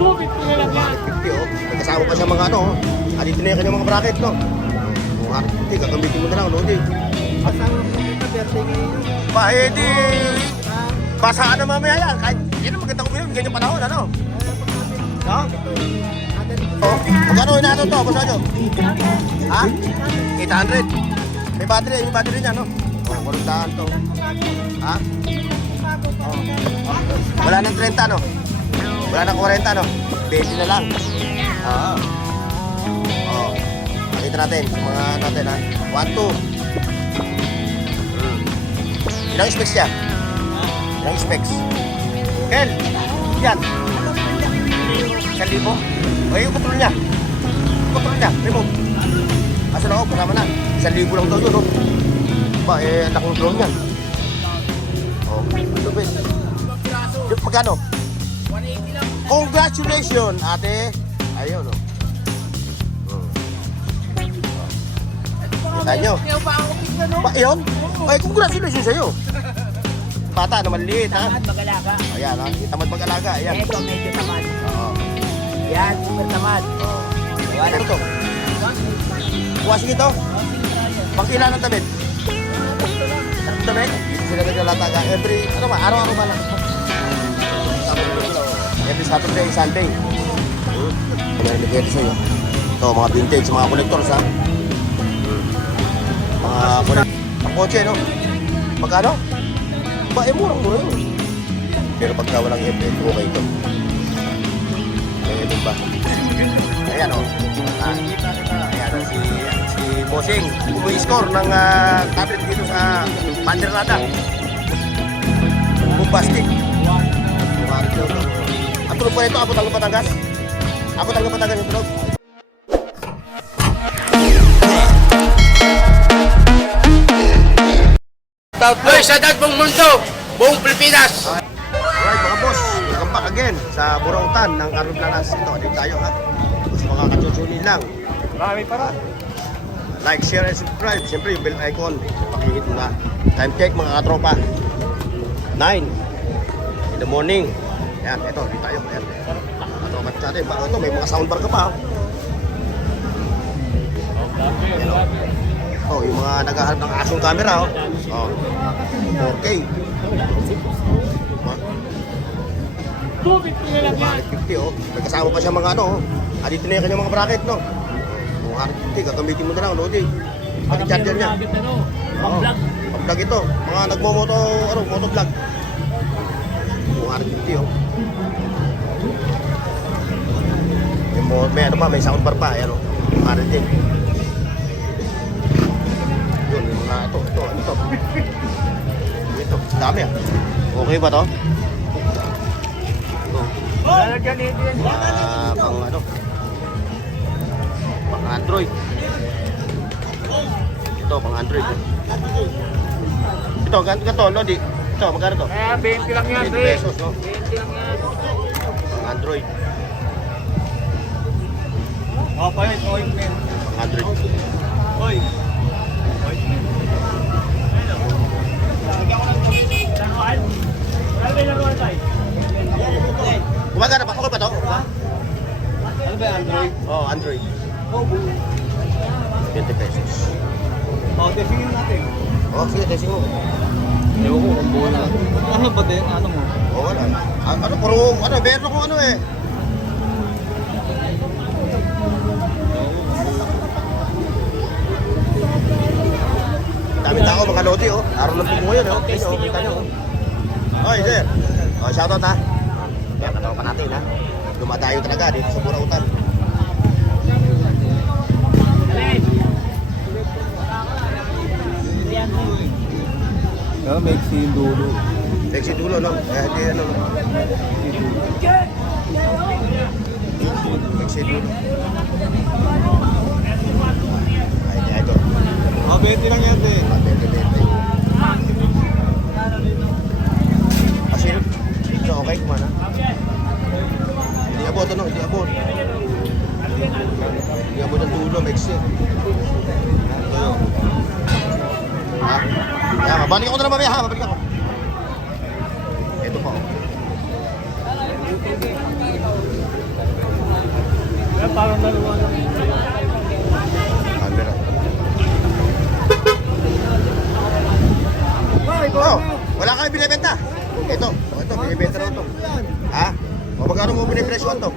150 oh. May kasama pa siya mga ano oh. Dito na yung kanyang mga bracket no. 150, gagamitin mo na lang no. Di. Kasama mo kita birthday ngayon. Ba, eh di... Basaan na mamaya yan. Kahit yan ang magandang uminom. Ganyan panahon ano. No? Oh, magkano inaano to? Basta nyo? Ha? 800. May battery niya no? Oh, 40 to. Ha? Oh. Wala nang 30 no? Wala nang 40 no? 20 na lang. Oo. Oh. Pakita natin sa mga natin ha. 1, 2. Ilang specs yan? Ilang specs? Ken! Yan! 1,000? O yung control niya. Control niya. Remove. Asa na ako? Kasama na. 1,000 lang daw yun no? Ba eh, ang laking drone yan. Oh, lupit. Yung pagkano? 180 lang. Congratulations, ate. Ayun, no. Kita nyo. Ba, yun? Ay, congratulations sa'yo. Bata na maliit, ha? Tamad mag-alaga. Ayan, ha? Tamad mag-alaga. Ayan. Ito, medyo tamad. Oo. Yan, super tamad. Oo. Ano to? Buwasing ito? Pang-ilan ng damit? Ang damit? Dito sila naglalataga. Every, ano ba? Araw-araw ba lang? Every Saturday, Sunday. Meron nag-edit sa'yo. Ito, mga vintage, mga collectors, ha? Mga collectors. Ang kotse, no? Magkano? Ba, eh, murang-mura yun. Pero pagka walang FM, okay ito. May FM ba? Ayan, o. Ayan, si Bossing. Umi-score ng tablet dito sa Panderlada. Bombastic. Ang tulog pa nito, abot ang Batangas. Abot ang Batangas yung tulog. Hoy, sa buong mundo, buong Pilipinas. Alright mga boss, welcome back again sa Burautan ng Arnold Planas. Ito, dito tayo ha. Sa mga kachutsunin lang. Marami pa. Like, share, and subscribe. Siyempre yung bell icon, pakihit mo na. Time check mga katropa. 9 in the morning. Yan, ito, dito tayo. Yan. Katropa sa atin. Bago ito, may mga soundbar ka pa. Yan, oh. Oh, yung mga naghahanap ng asong camera, oh. Oh. 4K. 250, oh. May kasama pa siya mga ano, oh. Dito na yung kanyang mga bracket, no? 250, gagamitin mo na lang, no? Di. Pati charger niya. Oh. Pang-vlog ito. Mga nagmo-moto, ano, motovlog. 250, oh. May ano pa, may soundbar pa, ayan, oh. 200 din. Yun, yung mga ito, ano to? Ito, dami ah. Okay ba to? Ito. Pang ano? Pang Android. Ito, pang Android. Ito, ganito, no? Ito, magkano to? 20 lang yan, 20 pesos, no? 20 lang yan. Pang Android. Pa yun, ointment. Pang Android. Oy. Gumagana pa? Okay pa to? Ano ba Android? Oh, Android. 20 pesos. Testingin natin. Oh, sige, testing mo. Ewan ko kung buo na. Ano ba din? Ano mo? Oh, wala. Ano, puro, ano, meron akong ano eh. Daming tao, mga lodi, oh. Araw ng bungo yun, oh. Ayun, oh, kita nyo, oh. Oy, sir. Oh, shoutout, ha. Yan, katawa pa natin, ha. Dumadayo talaga dito sa Burautan. May dulo. Sexy dulo, no? Eh, hindi, ano, no? Sexy dulo. Ay, ito. 20 lang yan, eh. Kasi, ito, okay, kumana. Hindi abot, ano? Hindi abot. Hindi abot ang dulo, mexi. Ito. Ha? Kaya, mabalik ako na lang mamaya, ha? Mabalik ako. Ito pa, oh. parang dalawa lang. Camera. Oh, wala kami binibenta. Ito, binibenta na ito. Ha? O magkano mo binipresyon to?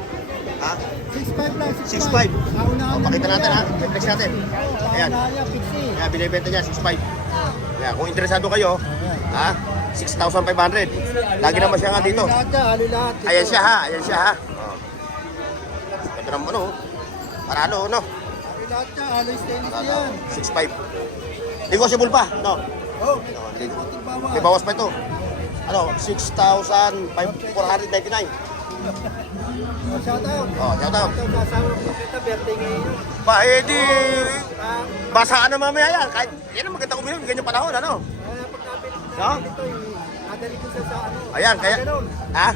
Ha? 6.5 lang, 6.5. O, pakita natin ha. I-flex natin. Ayan. Kaya binibenta niya 6.5. Kaya kung interesado kayo, ha? 6,500. Lagi naman siya nga dito. Lahat. Ayan siya ha. Ayan siya ha. O. Ganda naman ano. Paralo, no? Lahat niya, alloy stainless Paralo. yan. 6.5. Negotiable pa, no? Oh, May bawas pa ito. Ano, 6,499. shout out. Oh, shout out. Ito, kasama ko kita, birthday ngayon. Ba, eh di, Ah, basaan na mamaya yan. Kahit, yan ang magandang uminom, ganyan panahon, ano? pag napili No? ito, nadali ko sa ano. Ayan, kaya, Ganun. ha?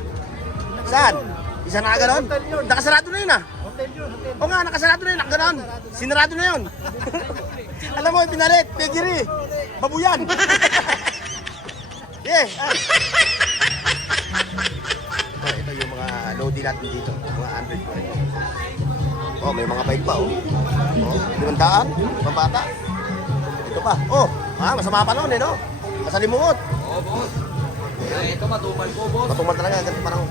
Saan? Isa na ganon? Nakasarado na yun, ha? Hotel yun, hotel. O nga, nakasarado na yun, nakaganon. Sinarado na yun. Alam mo, pinalit, pegiri, babuyan. Yeah. Oh, ito yung mga loading natin dito, mga Android pa rin. Oh, may mga bike pa, oh. Oh, 500, pambata. Ito pa. Oh, masama pa noon, eh, no? Masalimuot. Oo, boss. Ito matumal po, boss. Matumal talaga, ganito parang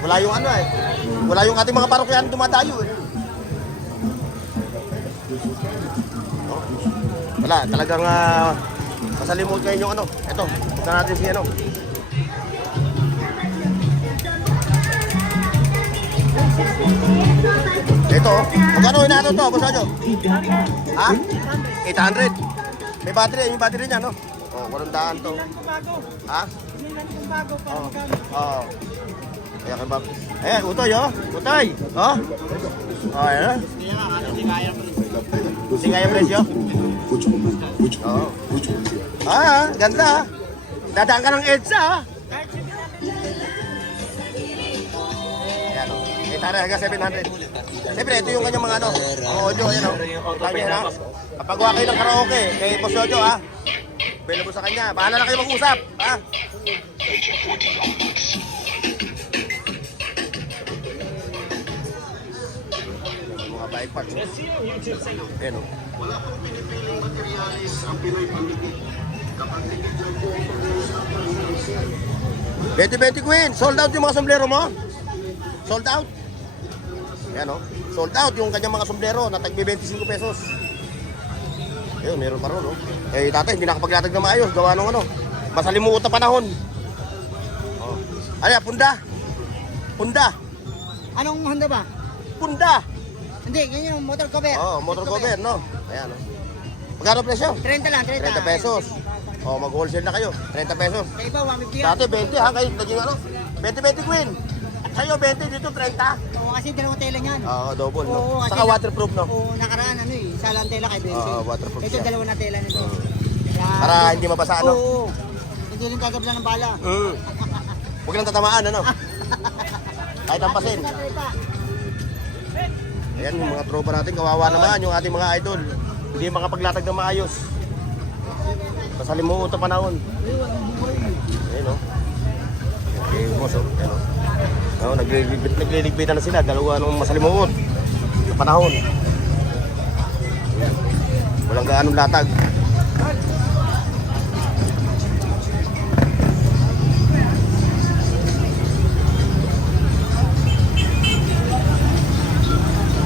wala yung ano eh. Wala yung ating mga parokyan dumadayo eh. No? Wala, talagang masalimot ngayon yung ano. Ito, punta natin si ano. Ito, magkano inaano to, boss Ojo? Ha? 800. May battery, yung battery niya, no? Oh, 800 to. Ha? Oo. Oo. Kaya kay Bob. Eh, utoy, oh. Utoy. Oh. Oh, ayan. Hindi kaya presyo? Oo. Ganda. Dadaan ka ng EDSA, ha? Ayan, oh. Eh, tara, hanggang 700. Siyempre, ito yung kanyang mga ano. Ang audio, ayan, oh. Kanya na. Kapag wala kayo ng karaoke, kay Boss Ojo, ha? Available sa kanya. Bahala na kayo mag-usap, ha? Mga bike parts. Ayan, oh. 20-20 Queen, sold out yung mga sombrero mo? Sold out? Ayan, oh. Sold out yung kanyang mga sombrero na tagbi 25 pesos. Ayun, meron pa ron, oh. Eh, tatay, hindi nakapaglatag na maayos. Gawa nung ano, masalimuot na panahon. Oh. Ano yan, punda? Punda? Anong handa ba? Punda! Hindi, ganyan yung motor cover. Oh, motor cover, no? Ayan, oh. Magkano presyo? 30 lang, 30. 30 pesos. Oh, mag-wholesale na kayo. 30 pesos. Sa iba, 150 yan. Dati 20 ha, kayo naging ano? 20-20 Queen. Sa'yo 20, dito 30. Oo, kasi dalawang tela niyan. Oo, double, no? Oo, kasi Saka waterproof, no? Oo, nakaraan ano eh, isa lang tela kay Benji. Oo, waterproof Ito siya. dalawa na tela nito. Kaya, Para hindi mabasa, ano? Oo, hindi rin kagabla ng bala. Huwag lang tatamaan, ano? Kahit ang pasin. Ayan, yung mga tropa natin, kawawa naman yung ating mga idol. Hindi makapaglatag ng maayos. Masalimuot na panahon. Ayan, no? Okay, boss, oh. Ayan, no? No, nagliligpitan na sila. Dalawa nung masalimuot sa panahon. Walang gaanong latag.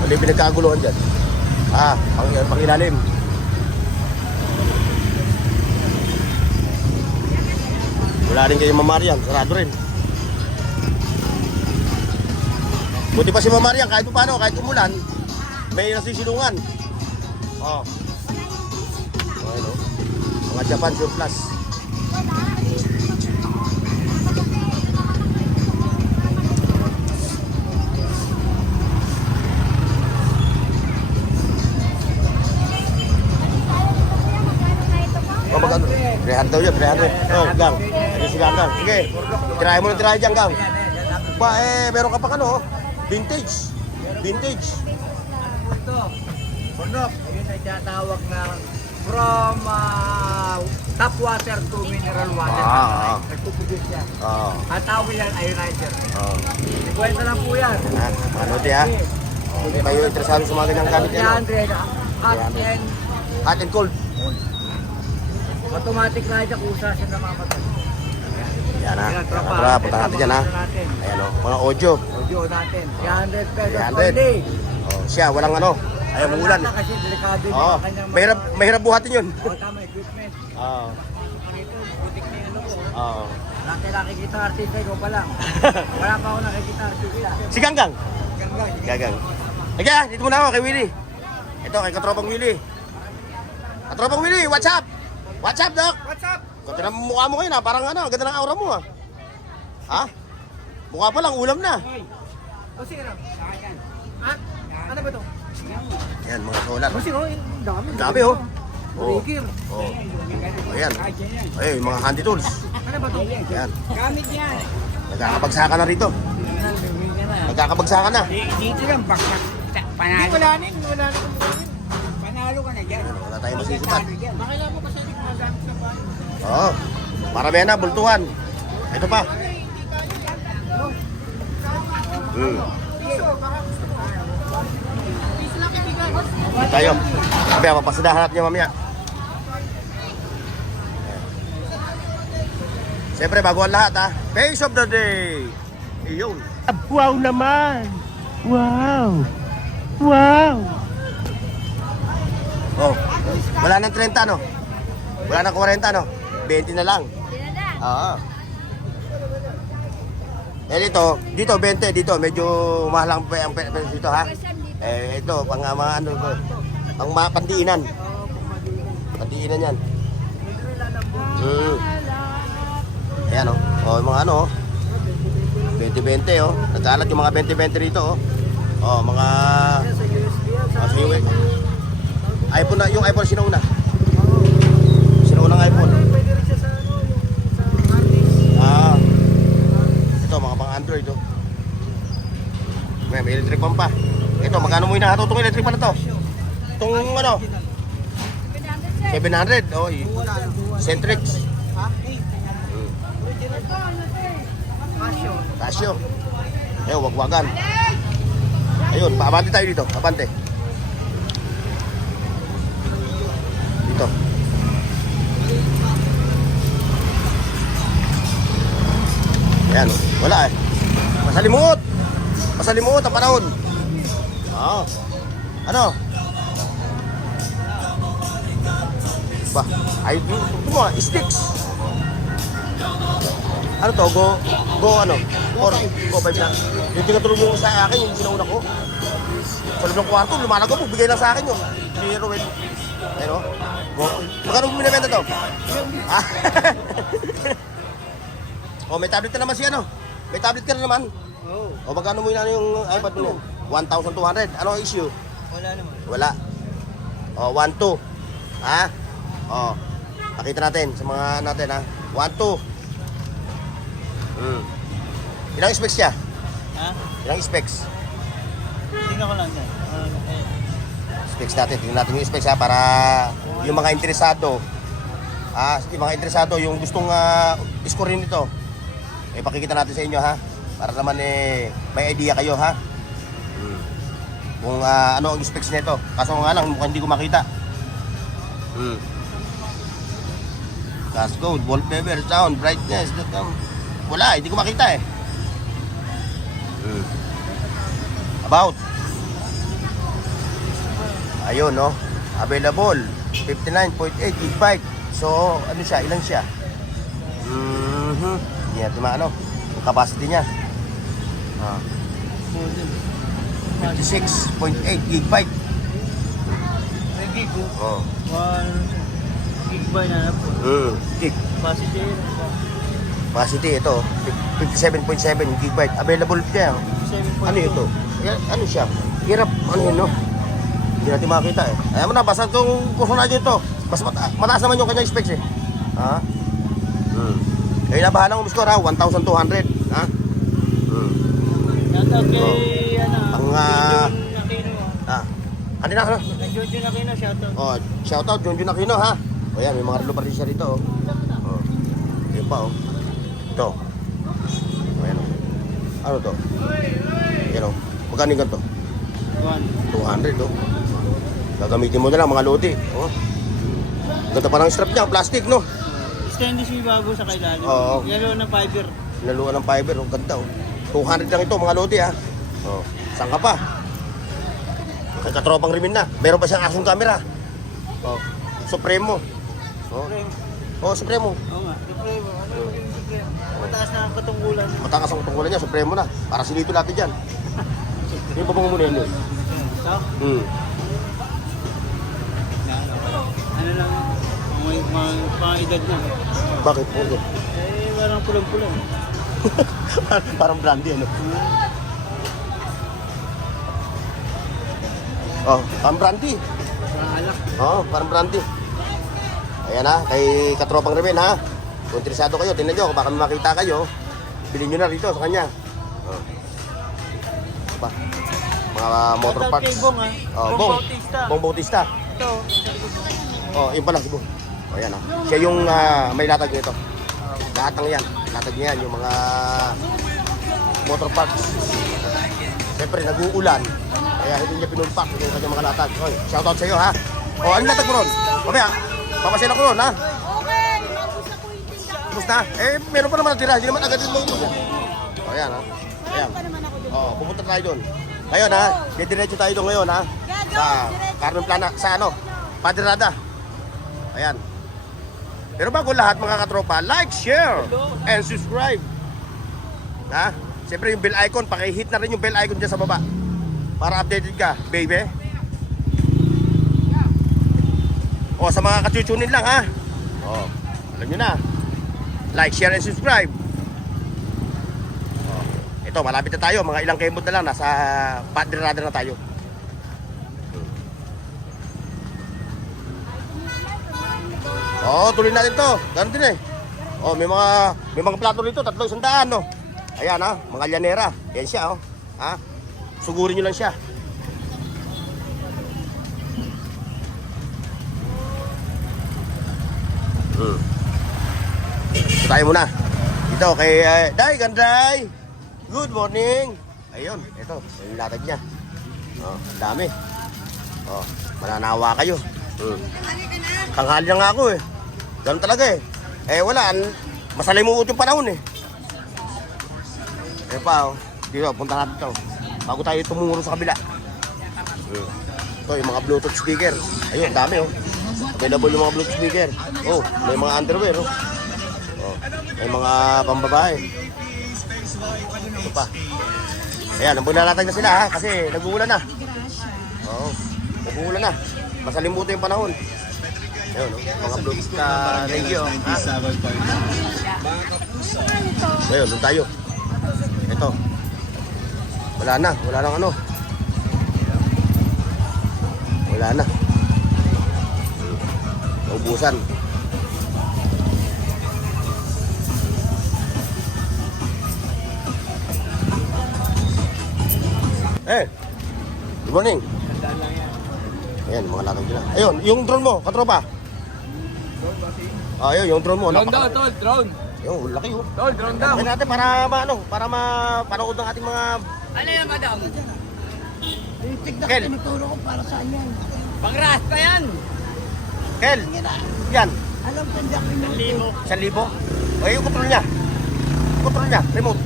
Ano yung pinagkaguluhan dyan? Pangilalim. Wala rin kayo Mamarian, sarado rin. Buti pa si Mamarian, kahit paano, kahit umulan, may nasisilungan. Oh. Okay, no? Mga Japan surplus. Oh, magkano? 300 daw yun, 300. Oh, gang. Ano si gang, gang? Sige, tirahin mo na tirahin dyan, gang. Ba, meron ka pa ano, vintage. Vintage. Ito, Burnok, ayun ay tinatawag na from tap water to mineral water. Nagpupulis yan. Oo. Ang tawag yan, ionizer. Oo. Ikwenta lang po yan. Ano di ha? Hindi kayo interesado sa mga ganyang gamit yan. 300, hot and Hot and cold. automatic na ito kusa siya namamatay. Yan ha. Yan, tropa. Tara, punta natin dyan ha. Natin. Ayan o, mga audio. Audio natin. 300 pesos 300. per day. Oh, siya, walang ano. Ayaw mo ulan. Kasi delikado yung Oo, kanyang mga- mahirap buhatin yun. Oo, tama, equipment. Oo. Ito, butik na yung ko. Oo. Dati nakikita artista ko pa lang. Wala pa ako nakikita artista. Si Ganggang. Ganda. Gagang. Sige, dito muna ako kay Willie. Ito, kay Katropang Willie. Katropang Willie, what's up? What's up, Doc? What's up? Ganda ng mukha mo ngayon ha, parang ano, ganda ng aura mo ha. Ha? Mukha pa lang, ulam na. O sige lang. Ha? Ano ba to? Yan, mga solar. O sige, ang dami. Dami oh. Oh. Breaker. Oh. Ayan. Ay, mga handy tools. Ano ba to? Ayan. Gamit yan. Nagkakabagsakan na rito. Nagkakabagsakan na. Dito lang, baksak. Panalo. Wala na, wala na. Panalo ka na dyan. Wala tayong masisipat. Makailan mo kasi hindi magamit sa bahay. Oo. Marami na, bultuhan. Ito pa. Tayo. Sabi, papasadahan natin yung mamaya. Siyempre, bago ang lahat ha. Face of the day. Iyon. Wow naman! Wow! Wow! Oh. Wala nang 30 no? Wala nang 40 no? 20 na lang. Oo. Eh dito 20 dito medyo mahal ang presyo dito ha. Eh ito pang mga ano to. Pang mga pandiinan. Pandiinan yan. Ayan oh. Oh, yung mga ano oh. 20-20 oh. Nagkalat yung mga 20-20 rito oh. Oh, mga sa US. iPhone na, yung iPhone sinauna. Sinaunang iPhone. Pwede rin siya sa ano, yung sa artist. Ah. Ito mga pang Android oh. May electric pan pa. Ito magkano mo hinahato itong electric pan na to? Itong ano? 700. Oh, Centrix. Passion. Casio. Ayun, wagwagan. Ayun, paabante tayo dito. Abante. Dito. Ayan, wala eh. Masalimuot. Masalimuot ang panahon. Oo. Ano? Ba, ay, ito mo, sticks. Ano to? Go ano? Or go 5 na. Yung tinatulong mo sa akin, yung sinauna ko. Sa loob ng kwarto, lumalago mo, bigay lang sa akin yun. Ni Ruel. Ayun o. Go. Magkano mo binibenta to? Ah. O, may tablet ka naman siya, ano? May tablet ka na naman. Oo. O, magkano mo yung iPad mo? 1,200. Ano ang issue? Wala naman. Wala. O, 1,200. Ha? O, pakita natin sa mga natin, ha? 1,200. Ilang specs siya? Ha? Ilang specs? Tingnan ko lang dyan. Specs natin, tingnan natin yung specs ha, para yung mga interesado, yung mga interesado, yung gustong iskorin nito, eh pakikita natin sa inyo ha, para naman may idea kayo ha, kung ano ang specs nito. Kaso nga lang, mukhang hindi ko makita. Gas code, wallpaper, sound, brightness, wala, hindi ko makita eh. About. Ayun, no? Available. 59.8 GB. So, ano siya? Ilan siya? Hindi natin maano. Yung capacity niya. 56.8 GB. Gig ko. Oh. 1 gig ba na po? Gig. Capacity. Capacity, ito. 57.7 GB. Available siya. 7.2. Ano ito? Ano siya? Hirap. Ano yun, no? Hindi natin makakita eh. Ayaw mo na, basta kung gusto na dito, mas mataas naman yung kanyang specs eh. Ha? Eh, nabahala ng score ha, 1,200. Ha? Shoutout kay, Ang, Junjun Aquino. ano na, ano? Junjun Aquino, shoutout. Oh, shoutout, Junjun Aquino ha. O yan, may mga relo pa rin siya rito oh. Oh. Yun pa oh. Ito. O yan oh. Ano to? Yan oh. Magkano yung ganito? 200, oh. Gagamitin mo na lang mga lodi. Oh. Ganda pa ng strap niya, plastic, no? Stainless yung bago sa kailalim. Oo. Yellow na fiber. Naluan ng fiber, oh. Ganda, oh. 200 lang ito, mga lodi, ha? Oh. Saan ka pa? Kay katropang rimin na. Meron pa siyang action camera. Oh. Supremo. Oh. Oh, Supremo. Oo nga. Supremo. Ano yung Supremo? Mataas na ang katungkulan. Matakas ang tungkulan niya, Supremo na. Para silito natin dyan. Yung pa muna yun, yun. So, Hmm. ano lang, mga edad na. Bakit po yun? Eh, parang pulang-pulang. Parang brandy, ano? Oh, parang brandy. Parang alak. Oh, parang brandy. Ayan ha, kay katropang Remen ha. Kung interesado kayo, tingnan nyo, kung baka makita kayo, bilhin nyo na rito sa kanya. Oh. Pa. Mga motor Shoutout parts. kay Bong, ha? Oh, Bong Bong. Bautista. Bong Bautista. Ito, sa likod mo. Oh, yun pala si Bong. Oh, yan ha. Siya yung may latag nito. Lahat ng yan. Latag niya yan, yung mga motor parts. Siyempre, nag-uulan. Kaya hindi niya pinumpak yung kanyang mga latag. Oy, shoutout sa iyo ha. Oh, ano latag mo ron? Mamaya, papasela ko ron ha. Okay, naubos na po yung tinda ko. Tapos na? Eh, meron pa naman natira. Hindi naman agad yung maubos yan. O, yan ha. Ayan. Pa naman ako doon. O, pupunta tayo doon. Ngayon ha, didiretso tayo doon ngayon ha. Sa Carmen Plana, sa ano? Paderada. Ayan. Pero bago lahat mga katropa, like, share, and subscribe. Ha? Siyempre yung bell icon, paki-hit na rin yung bell icon dyan sa baba. Para updated ka, baby. O, sa mga kachuchunin lang ha. O, alam nyo na. Like, share, and subscribe. O, ito, malapit na tayo. Mga ilang kemot na lang. Nasa Paderada na tayo. O, tuloy natin to. Ganun din eh. O, may mga plato dito. 300, no? Ayan ha, mga llanera. Yan siya, oh. Ha? Sugurin nyo lang siya. Ito tayo muna. Dito kay Day, Ganday. Good morning. Ayun, ito, yung latag niya. Oh, dami. Oh, mananawa kayo. Tanghali na nga ako eh. Ganun talaga eh. Eh wala, masalimuot yung panahon eh. Eh pa, oh. Dito, punta natin ito. Bago tayo tumuro sa kabila. Ito, yung mga Bluetooth speaker. Ayun, dami oh. Available yung mga Bluetooth speaker. Oh, may mga underwear oh. Oh, may mga pambabae. Ito pa. Ayan, nabulalatag na sila ha, kasi nag-uulan na. Oo, nag-uulan na. Masalimuto yung panahon. Ayun, oh, mga Bluetooth na radio. Ha? Ayun, doon tayo. Ito. Wala na ano. Wala na. Naubusan. Eh, good morning. Ayan, mga latag nila. Ayun, yung drone mo, katropa. Ayun, yung drone mo. Drone daw, tol, drone. Yung laki oh. Tol, drone daw. Gawin natin para mapanood ng ating mga... Ano yan, madam? Kel, Tinuturo ko para saan yan. Pangrasta yan. Kel, yan. Alam ko hindi ako 1,000. O yung control niya. Control niya, remote.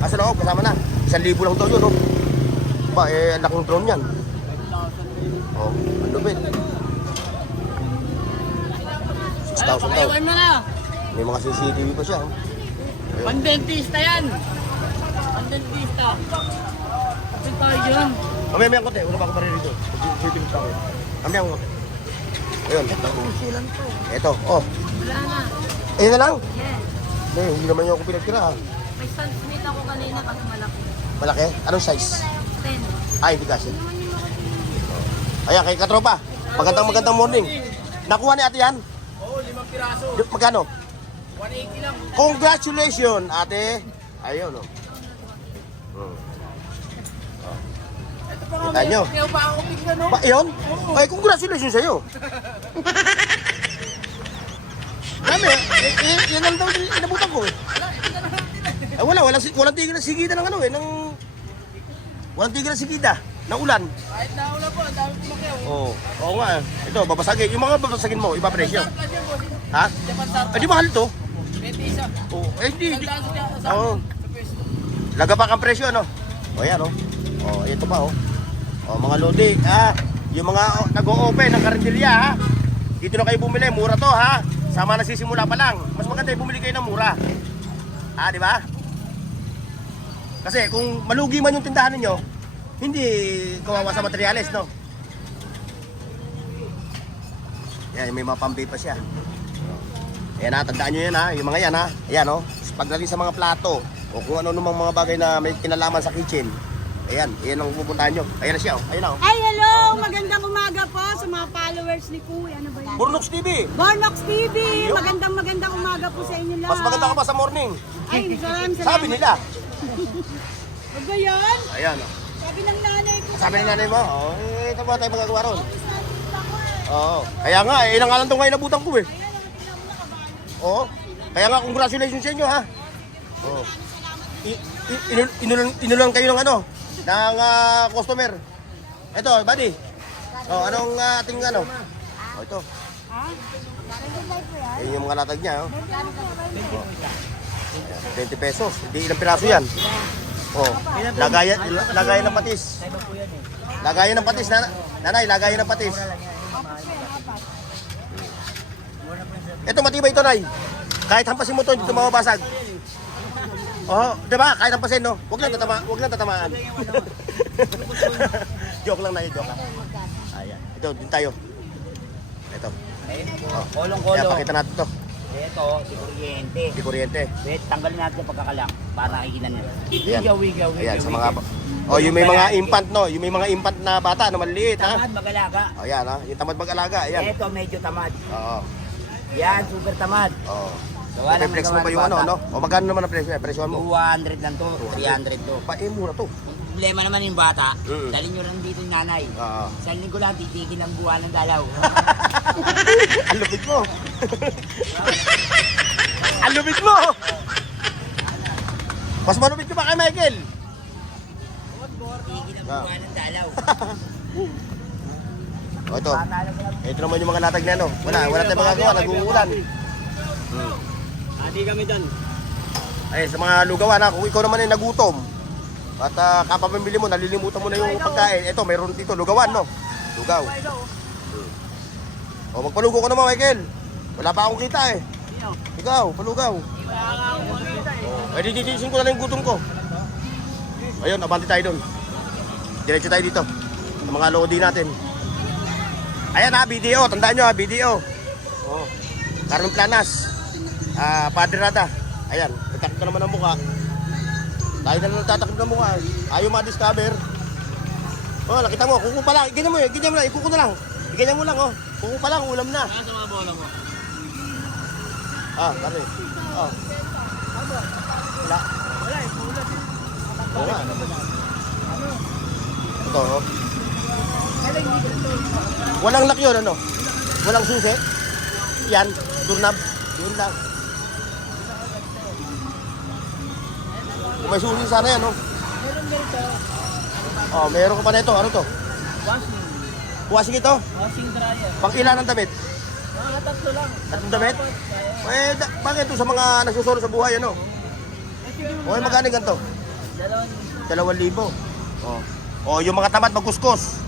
Sa loob, kasama na. 1,000 lang daw yun, oh. Ba, eh, ang laking drone yan. Oh, ang lupit. 6,000 daw. Pakiwan mo na. May mga CCTV pa siya, oh. Ayun. Pandentista yan. Pandentista. Kasi tayo dyan. Mamaya konti, wala pa ako paririto. CCTV pa ako. Mamaya konti. Ayun. usulan to. Ito, oh. Wala na. Ayun na lang. Yes. Eh, hindi naman yung ako pinagtira, ha. May sunsmith ako kanina kasi malaki. Malaki? Anong size? 10. Ay, hindi kasi. Ayan, kay katropa. Magandang morning. Nakuha ni ate yan? Oo, 5 piraso. Magkano? 180 lang. Congratulations, ate. Ayun, oh. Kita nyo. Kaya pa ako bigla, no? Ba, yun? Ay, congratulations sa'yo. Dami, yan lang daw inabutan ko eh. Walang tigil na sigida ng ano eh, ng... Walang tigil na sigida. Naulan. Kahit nauna po, ang dami kumakyaw. Oo. Oo nga. Ito, babasagin. Yung mga babasagin mo, iba presyo. Sarap lang yan, boss. Ha? Japan sarap. Di mahal to. 20 isa. Oo. Hindi. Tandaan sa Oo. pwesto. Lagapak ang presyo, ano? O yan, oh. O, ito pa, oh. O, mga lodi, ha? Yung mga nag-o-open ng karindilya, ha? Dito na kayo bumili, mura to, ha? Sama na sisimula pa lang. Mas maganda yung bumili kayo ng mura. Ha, di ba? Kasi kung malugi man yung tindahan ninyo, hindi kawawa sa materyales, no? Yan, may mga pambi pa siya. Ayan ha, tandaan nyo yan ha, yung mga yan ha. Ayan o, pagdating sa mga plato, o kung ano namang mga bagay na may kinalaman sa kitchen, ayan, ayan ang pupuntahan nyo. Ayan na siya o, ayan o. Ay, hello! Magandang umaga po sa mga followers ni Kuya. Ano ba yun? Burnox TV! Bornox TV! Magandang umaga po sa inyo lahat. Mas maganda ka pa sa morning. Ay, maraming salamat. Sabi nila. Ano ba yun? Ayan o. Sabi ng nanay ko. Sabi ng nanay mo, oh, ito ba tayo magagawa ron? Oo. Kaya nga, ilang nga lang itong ngayon nabutan ko eh. Oo. Kaya nga, congratulations sa inyo ha. Oo. Inulan kayo ng ano, ng customer. Ito, buddy. Oh, anong ating ano? Oh, ito. Yan yung mga latag niya. Oh. 20 pesos. Hindi ilang piraso yan. Oh, lagayan ng patis. Lagayan ng patis, nanay, lagayan ng patis. Ito matibay ito, nay. Kahit hampasin mo ito, hindi ito mababasag. Oh, 'di ba? Kahit hampasin, no. Huwag lang tatamaan. Joke lang, nay, joke lang. Ayan. Ito, din tayo. Ito. Oh. Kolong-kolong. Kaya pakita natin ito. Ito, si kuryente. Di kuryente. Wait, tanggalin natin yung pagkakalang para nakikita nyo. Ayan. Wigaw. Ayan, sa mga... Oh, yung may mga infant, no? Yung may mga infant na bata, no? Maliliit, ha? Tamad mag-alaga. Oh, yan, ha? Yung tamad mag-alaga, ayan. Ito, medyo tamad. Oo. Yan, super tamad. Oo. Gawa lang Reflex mo gawa ba ng yung ano, bata. no? O magkano naman ang presyo? Presyohan mo? 200 lang to, 300 to. Mura to. Ang problema naman yung bata, Mm. dalhin nyo lang dito yung nanay. Oo. Sa linggo lang, titigin ang buwan ng dalaw. Ang lupit mo. Ang lupit mo. Mas malupit ka pa kay Michael. Titigin ang buwan ng dalaw. O ito. Ito naman yung mga latag na ano. Wala tayong magagawa. Nag-uulan. Adi kami doon. Ay, sa mga lugawan ha, kung ikaw naman ay nagutom at kapapamili mo, nalilimutan mo na yung pagkain. Ito, mayroon dito, lugawan, no? Lugaw. O, magpalugo ko naman, Michael. Wala pa akong kita eh. Ikaw, palugaw. Ay, diditisin ko na lang yung gutom ko. Ayun, abante tayo doon. Diretso tayo dito. Sa mga lodi natin. Ayan ha, video. Tandaan nyo ha, video. O, Carmen Planas. Padre Rada. Ayan, tatakip ka naman ang mukha. Tayo na lang tatakip ng mukha. Ayaw ma-discover. Oh, nakita mo, kuko pa lang. Ganyan mo lang, ikuko na lang. Ganyan mo lang, oh. Kuko pa lang, ulam na. Sa mga bola mo. Kami. Oh. Wala. Wala, ulat. Wala. Ito, oh. Walang lock yun, ano? Walang susi. Yan, doorknob. Yun lang. Kung may susi sana yan, oh. Oh, meron ka pa na ito. Ano to? Washing. Washing ito? Washing dryer. Pang ilan ang damit? Mga tatlo lang. Tatlong damit? Eh, bakit ito sa mga nagsusunod sa buhay, ano? Okay, magkano ganito? 2,000. Oh. Oh, yung mga tamad magkuskus.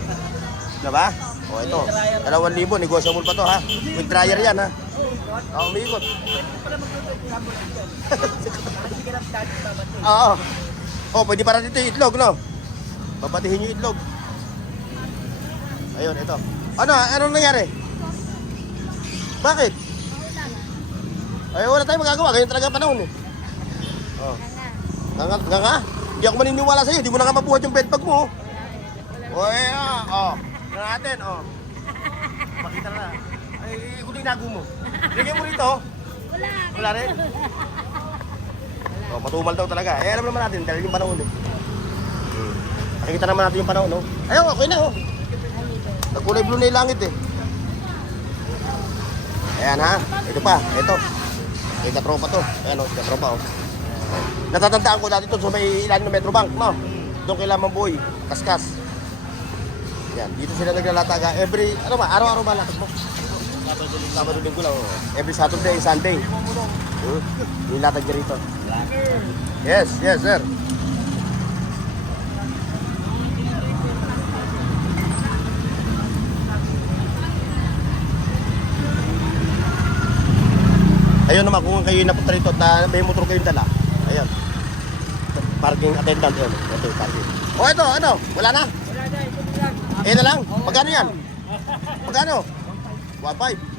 Diba? Oh, ito. 2,000. Negotiable pa to, ha? With dryer yan, ha? Oh, umiikot. Oo. Oh, pwede para dito yung itlog, no? Babatihin yung itlog. Ayun, ito. Anong nangyari? Bakit? Ay, wala tayong magagawa. Ganyan talaga ang panahon, eh. Oh. Nga. Hindi ako maniniwala sa'yo. Hindi mo na nga mabuhat yung bedbug mo. Oh, Tingnan natin, oh. Makita na. Ay, kung tinago mo. Lagyan mo rito. Wala rin. Oh, matumal daw talaga. Eh, alam naman natin, dahil yung panahon, eh. Nakikita naman natin yung panahon, no? Ayun, okay na, oh. Nagkulay blue na yung langit, eh. Ayan, ha? Ito pa, ito. May katropa to. Ayan, oh, katropa, oh. Natatandaan ko dati ito sa may ilalim ng Metrobank, no? Doon kay Lamang Boy, Kaskas. Yan, dito sila naglalataga. Every, ano ba, araw-araw ba latag mo? Sabado linggo lang. Every Saturday and Sunday. Yung latag niya rito. Yes, yes, sir. Ayun naman, kung kayo napunta rito at may motor kayong dala. Ayan. Parking attendant yun. Ito yung parking. O ito, ano? Wala na? Wala na, ito lang. Eh na lang? Magkano yan? Magkano? 1.5.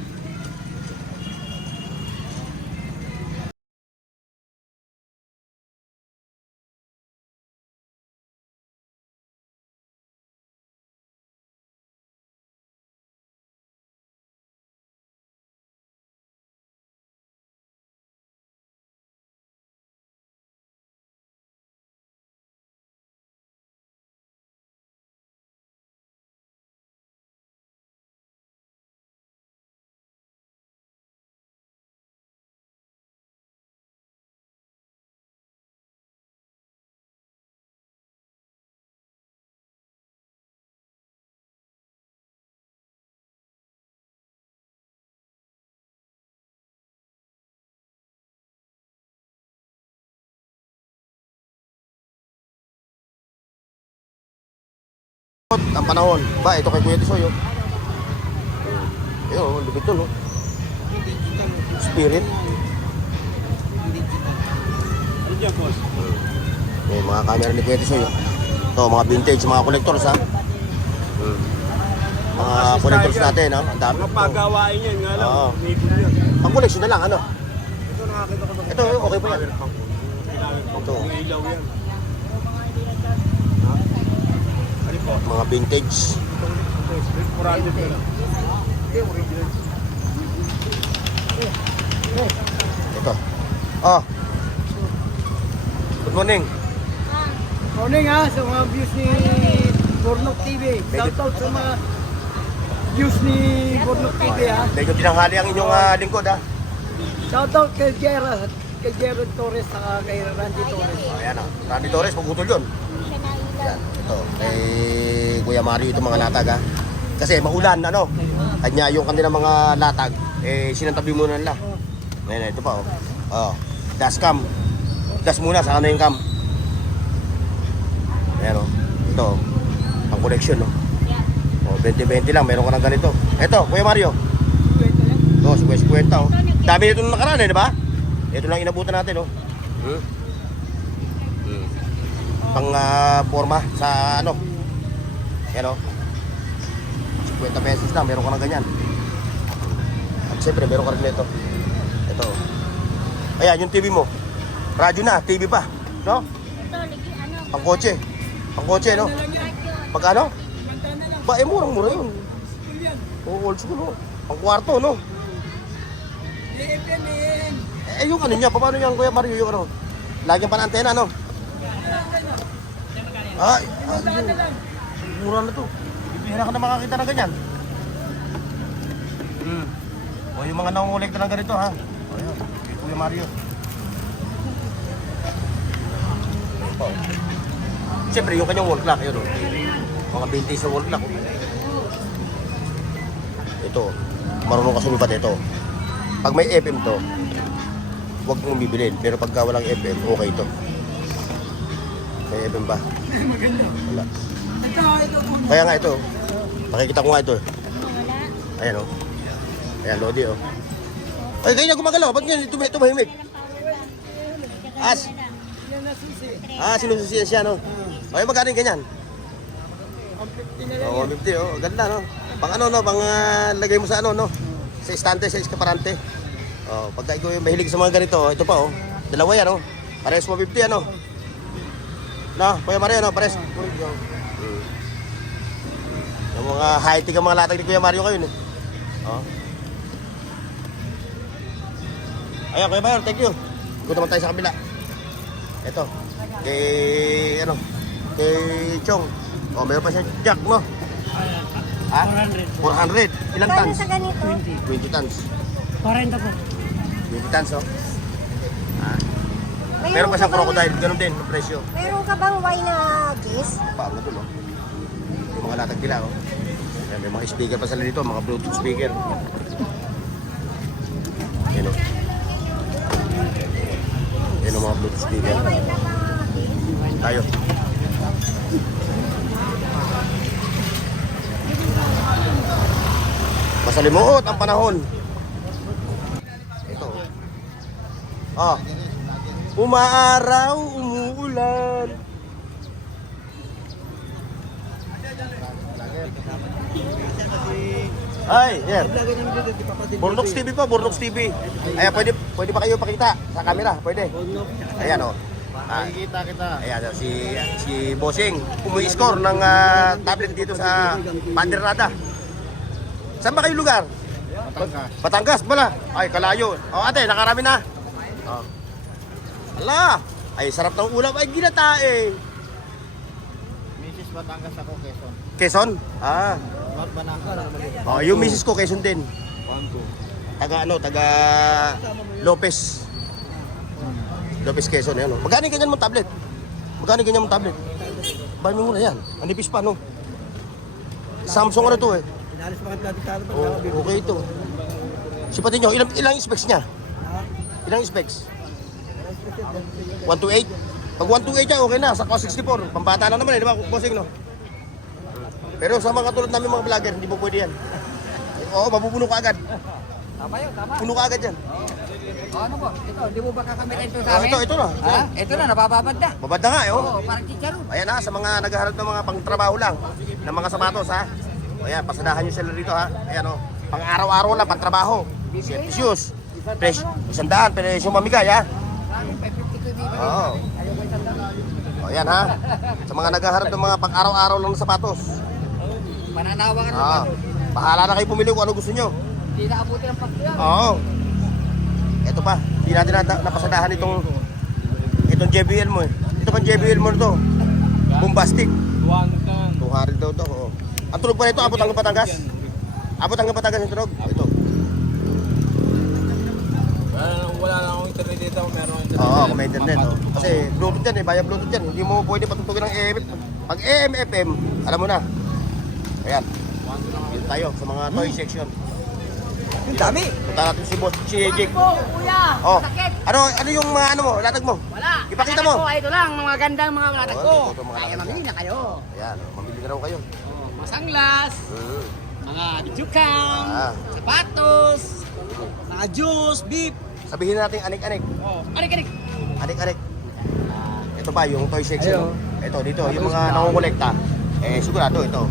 Ang panahon. Ba, ito kay Kuya Tisoy, oh. Ayun, lupit to, no? Spirit. May mga camera ni Kuya Tisoy, oh. Ito, mga vintage, mga collectors, ha? Mga collectors natin, ha? Ang dami. Mga pagawain yan nga lang. Oo. May ipon yan. Pang collection na lang, ano? Ito nakakita ko. Ito, okay po yan. Ito, May ilaw yan. mga vintage. Murado ko lang. Ito. Oh. Good morning. Morning ha, sa mga views ni Bornok TV. Shout out sa mga views ni Bornok TV ha. Medyo tinanghali ang inyong lingkod, ha? Shout out kay Gerard Torres at kay Randy Torres. Ayan, ha? Randy Torres, pagutol yun. Yan, ito. Kay Kuya Mario ito mga latag, ha? Kasi maulan, ano? Kanya yung kanilang mga latag, eh, sinantabi muna nila. Ayan, ito pa, oh. Oh, dash cam. Dash muna, saka na yung cam. Ayan, oh. Ito, ang collection, no? Oh, 20-20 lang, meron ka ng ganito. Ito, Kuya Mario. Oh, 50, oh. Dami nito nung nakaraan, eh, di ba? Ito lang inabutan natin, oh. Pang forma sa ano. Yan, oh. 50 pesos lang, meron ka ng ganyan. At siyempre, meron ka rin nito. Ito. Ayan, yung TV mo. Radyo na, TV pa. No? Pang kotse. Pang kotse, no? Pagkano? Ba, eh, murang-mura yun. Oo, old school, no? Pang kwarto, no? Eh, yung ano niya, paano yan, Kuya Mario, yung ano? Lagyan pa ng antena, no? Ay, mura na to. Bibihira ka na makakita ng ganyan. O, yung mga nangungulekta ng ganito, ha? O, yun. Kay Kuya Mario. Siyempre, yung kanyang wall clock, yun, o. Mga vintage sa wall clock. Ito, marunong kasi lupat ito. Pag may FM to, huwag mong bibilin. Pero pagka walang FM, okay ito. May FM ba? Wala. Kaya nga ito, makikita ko nga ito. Ayan, o. Ayan, Lodi, o. Ay, ganyan gumagalaw. Ba't ganyan tumahimik? Sinususiyan siya, no? Okay, magkano yung ganyan? 150, oh. Ganda, no? Pang ano, no? Pang lagay mo sa ano, no? Sa estante, sa eskaparante. Oh, pagka ikaw yung mahilig sa mga ganito, ito pa, oh. Dalawa yan, oh. Pares 150, ano? No, Kuya Mario, no? Pares. Yung mga high-tech ang mga latag ni Kuya Mario kayo, no? Oh. Ayan, Kuya Mario, thank you. Ikot naman tayo sa kabila. Ito. Kay, ano? Kay Chong. Oh, meron pa siya jack, no? Ha? 400. Ilang tons? sa ganito? 20 tons. 40 po. 20 tons, oh. Ah. Meron pa siyang crocodile. Ganun din, ang presyo. Meron ka bang wine na kiss? Paano ito, no? Yung mga latag nila. Oh. Ayan, may mga speaker pa sila dito, mga Bluetooth speaker. Ayan o. Ayan o mga Bluetooth speaker. Tayo. Masalimuot ang panahon. Ito. Ah. Umaaraw, umuulan. Ay, yeah. Burnox TV po, Burnox TV. Ayan, pwede pa kayo pakita sa camera, pwede. Ayan o. Makikita kita. Ayan, si Bossing, umi-score ng tablet dito sa Panderrada. Saan ba kayo lugar? Batangas. Batangas pala. Ay, kalayo. O ate, nakarami na. Oh. Ala, ay sarap ng ulam. Ay, ginatae. Mrs. Batangas ako, Quezon. Quezon? Ah. Not Banangka. Oh, yung misis ko, Quezon din. 1-2. Taga Lopez. Lopez Quezon, yan. Magkano yung ganyan mong tablet? Magkano yung ganyan mong tablet? Bahay mo muna yan. Manipis pa, no? Samsung ano to eh. Inalis mga platitado pa. Oh, okay ito. Sipatin nyo, ilang specs niya? Ilang specs? 128? Pag 128 yan, okay na. Sa 64. Pambata lang naman eh, di ba? Bossing, no? Pero sa mga katulad namin mga vlogger, hindi po pwede yan. Oo, mabubuno ka agad. Tama yun, tama. Puno ka agad yan. O, ano po? Ito, di mo ba kakamera ito sa Oh, amin? ito na. Ha? Ito na, nabababad na. Babad na nga eh, oh. Oo, parang chicharo. Ayan na, sa mga naghahanap ng mga pangtrabaho lang, ng mga sapatos ha. O ayan, pasadahan nyo sila dito ha. Ayan o, pang araw-araw lang, pangtrabaho. Safety shoes. Fresh, 100, pero yung mamigay ha. Bakit? 550 ko dito. Oo. Ayaw ko isang dami. O ayan ha. Sa mga naghahanap ng mga pang araw-araw lang na sapatos. Mananawa ka na Ah, ba? bahala na kayo pumili kung ano gusto nyo. Hindi na abuti ng pakto yan. Oo. Ito pa, hindi natin napasadahan itong JBL mo eh. Ito pang JBL mo to. Bombastic. 200 daw to. Oo. Ang tulog pa nito, abot hanggang Batangas. Abot hanggang Batangas yung tulog. Ito. Wala na akong internet dito. Meron internet. Oo, kung may internet. Oh. Kasi Bluetooth yan eh, via Bluetooth yan. Hindi mo pwede patutugin ng AM. Pag AM, FM, alam mo na. Ayan. Dito tayo sa mga toy section. Ang dami. Punta natin si Jake. Po, kuya. Oh. Sakit. Ano yung mga ano mo, latag mo? Wala. Ipakita Latag mo. ko, ito lang, mga gandang mga latag Oh, ko. ito, mga Ay, latag mamili yan. na kayo. Ayan, mamili na raw kayo. Masanglas, mga jukam, Ah. sapatos, mga juice, beef. Sabihin natin anik-anik. Arik-arik. Anik-anik. Ito pa yung toy section. Ito dito yung mga nangongolekta. Sigurado ito.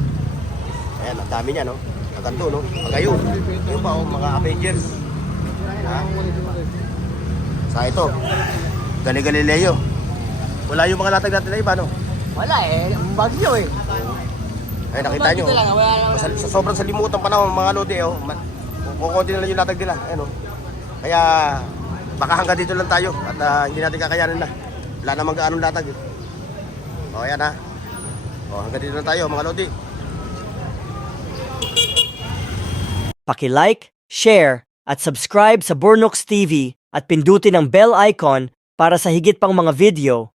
Ayan, ang dami niya no. Ang ganito no. Pagayon. Yung pa mga Avengers. Ha? Sa ito. Galileo. Wala yung mga latag natin na iba no. Wala eh, ang bagyo eh. Ay nakita nyo. Dito lang, wala lang. Sa sobrang salimutan panahon mga lodi kukunti na lang yung latag nila. Ayan o. Kaya baka hanggang dito lang tayo at hindi natin kakayanin na. Wala namang gaanong latag eh. O ayan ha. O hanggang dito lang tayo mga lodi. Paki-like, share, at subscribe sa Bornox TV at pindutin ang bell icon para sa higit pang mga video